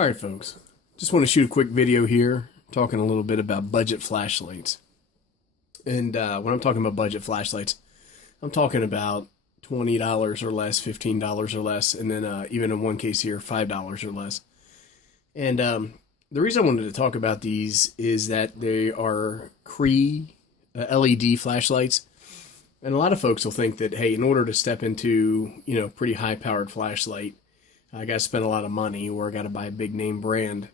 Alright folks, just want to shoot a quick video here talking a little bit about budget flashlights. And when I'm talking about budget flashlights, I'm talking about $20 or less, $15 or less, and then even in one case here, $5 or less. And the reason I wanted to talk about these is that they are CREE LED flashlights. And a lot of folks will think that, hey, in order to step into, pretty high-powered flashlight, I got to spend a lot of money or I got to buy a big name brand.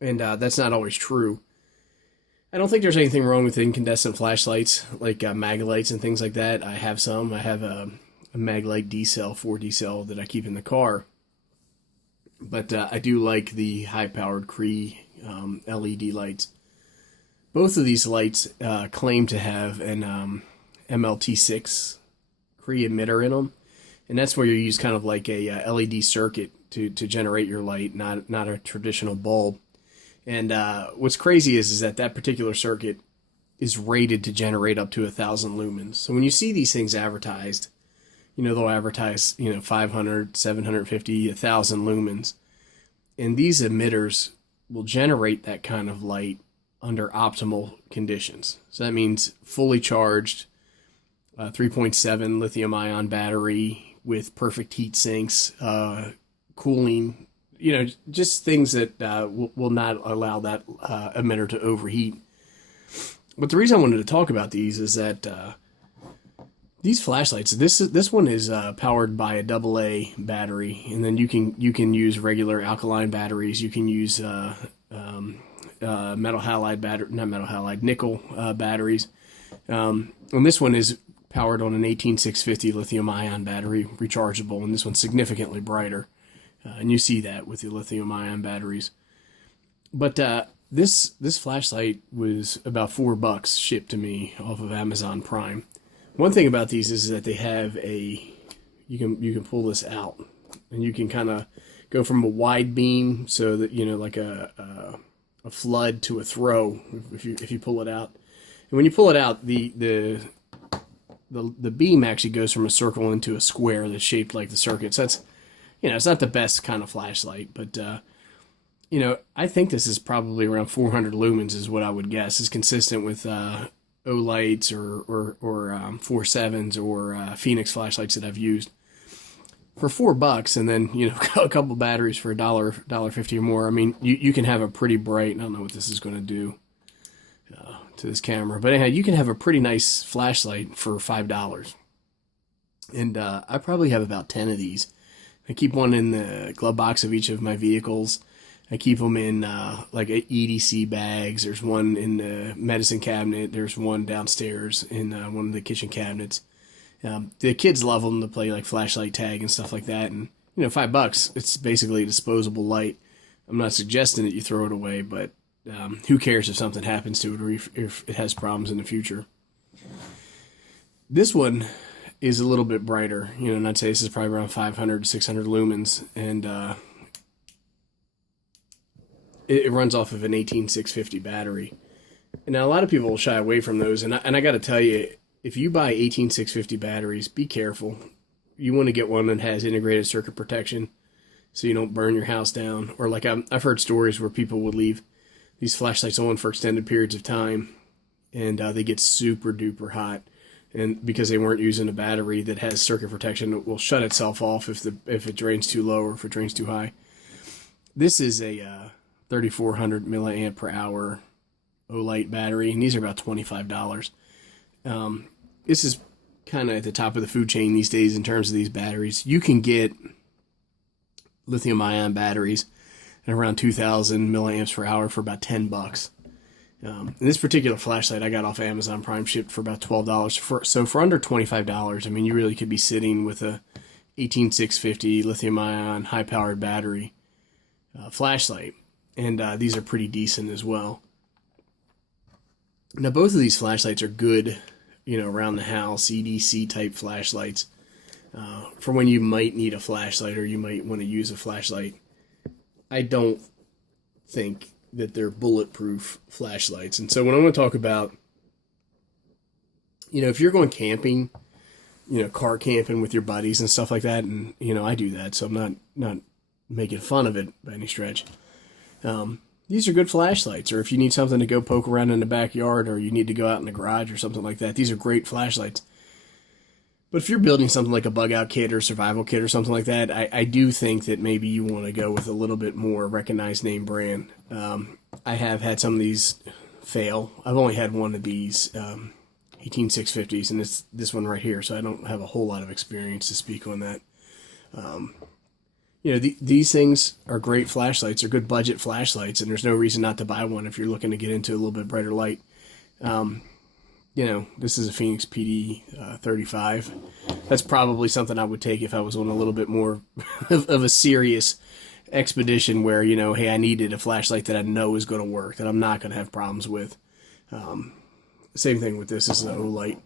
And that's not always true. I don't think there's anything wrong with incandescent flashlights like Maglights and things like that. I have some. I have a Maglite D-cell, 4D cell that I keep in the car. But I do like the high-powered CREE LED lights. Both of these lights claim to have an MLT6 CREE emitter in them. And that's where you use kind of like a LED circuit to generate your light, not a traditional bulb. And what's crazy is that particular circuit is rated to generate up to 1,000 lumens. So when you see these things advertised, they'll advertise, 500, 750, 1,000 lumens. And these emitters will generate that kind of light under optimal conditions. So that means fully charged, 3.7 lithium-ion battery with perfect heat sinks, cooling, just things that will not allow that emitter to overheat. But the reason I wanted to talk about these is that these flashlights, this one is powered by a AA battery, and then you can use regular alkaline batteries. You can use metal halide battery, not metal halide, nickel batteries. And this one is powered on an 18650 lithium-ion battery, rechargeable, and this one's significantly brighter. And you see that with the lithium-ion batteries. But this flashlight was about $4 shipped to me off of Amazon Prime. One thing about these is that they have you can pull this out, and you can kind of go from a wide beam, so that like a flood, to a throw if you pull it out. And when you pull it out, the beam actually goes from a circle into a square that's shaped like the circuit. So that's, it's not the best kind of flashlight, but, I think this is probably around 400 lumens is what I would guess. Is consistent with Olights or 4.7s or Phoenix flashlights that I've used. For $4, and then, a couple batteries for $1.50 or more, I mean, you can have a pretty bright, I don't know what this is going to do to this camera, but anyhow, you can have a pretty nice flashlight for $5. And I probably have about 10 of these. I keep one in the glove box of each of my vehicles. I keep them in like EDC bags. There's one in the medicine cabinet. There's one downstairs in one of the kitchen cabinets. The kids love them to play like flashlight tag and stuff like that. And $5, it's basically a disposable light. I'm not suggesting that you throw it away, but who cares if something happens to it or if it has problems in the future. This one is a little bit brighter, and I'd say this is probably around 500 to 600 lumens, and it runs off of an 18650 battery. And now a lot of people will shy away from those, and I got to tell you, if you buy 18650 batteries, be careful. You want to get one that has integrated circuit protection, so you don't burn your house down. Or like I've heard stories where people would leave these flashlights on for extended periods of time, and they get super duper hot. And because they weren't using a battery that has circuit protection, it will shut itself off if it drains too low or if it drains too high. This is a 3400 milliamp per hour Olight battery, and these are about $25. This is kind of at the top of the food chain these days in terms of these batteries. You can get lithium-ion batteries at around 2,000 milliamps per hour for about $10. And this particular flashlight I got off Amazon Prime, shipped for about $12. So for under $25, I mean, you really could be sitting with a 18650 lithium-ion high-powered battery flashlight. And these are pretty decent as well. Now, both of these flashlights are good, around the house, EDC type flashlights, for when you might need a flashlight or you might want to use a flashlight. I don't think that they're bulletproof flashlights. And so when I want to talk about, if you're going camping, car camping with your buddies and stuff like that, and, I do that, so I'm not making fun of it by any stretch. These are good flashlights, or if you need something to go poke around in the backyard, or you need to go out in the garage or something like that, these are great flashlights. But if you're building something like a bug out kit or survival kit or something like that, I do think that maybe you want to go with a little bit more recognized name brand. I have had some of these fail. I've only had one of these 18650s, and it's this one right here, so I don't have a whole lot of experience to speak on that. These things are great flashlights. They're good budget flashlights, and there's no reason not to buy one if you're looking to get into a little bit brighter light. This is a Phoenix PD 35. That's probably something I would take if I was on a little bit more of a serious expedition where, hey, I needed a flashlight that I know is going to work, that I'm not going to have problems with. Same thing with this. This is an Olight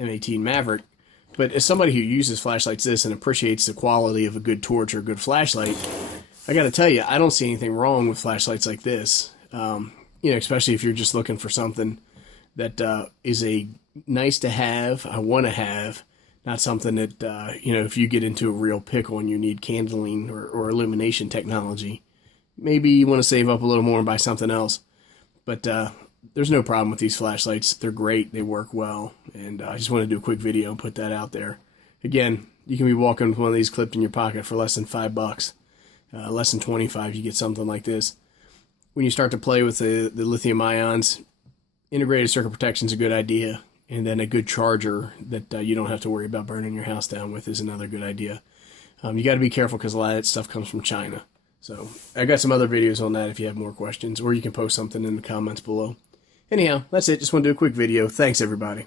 M18 Maverick. But as somebody who uses flashlights this and appreciates the quality of a good torch or a good flashlight, I got to tell you, I don't see anything wrong with flashlights like this. Especially if you're just looking for something that is a nice to have, I want to have, not something that, if you get into a real pickle and you need candling or illumination technology, maybe you want to save up a little more and buy something else. But there's no problem with these flashlights. They're great. They work well. And I just want to do a quick video and put that out there. Again, you can be walking with one of these clipped in your pocket for less than $5. Less than 25, you get something like this. When you start to play with the lithium ions, integrated circuit protection is a good idea, and then a good charger that you don't have to worry about burning your house down with is another good idea. You got to be careful because a lot of that stuff comes from China. So I got some other videos on that if you have more questions, or you can post something in the comments below. Anyhow, that's it. Just want to do a quick video. Thanks, everybody.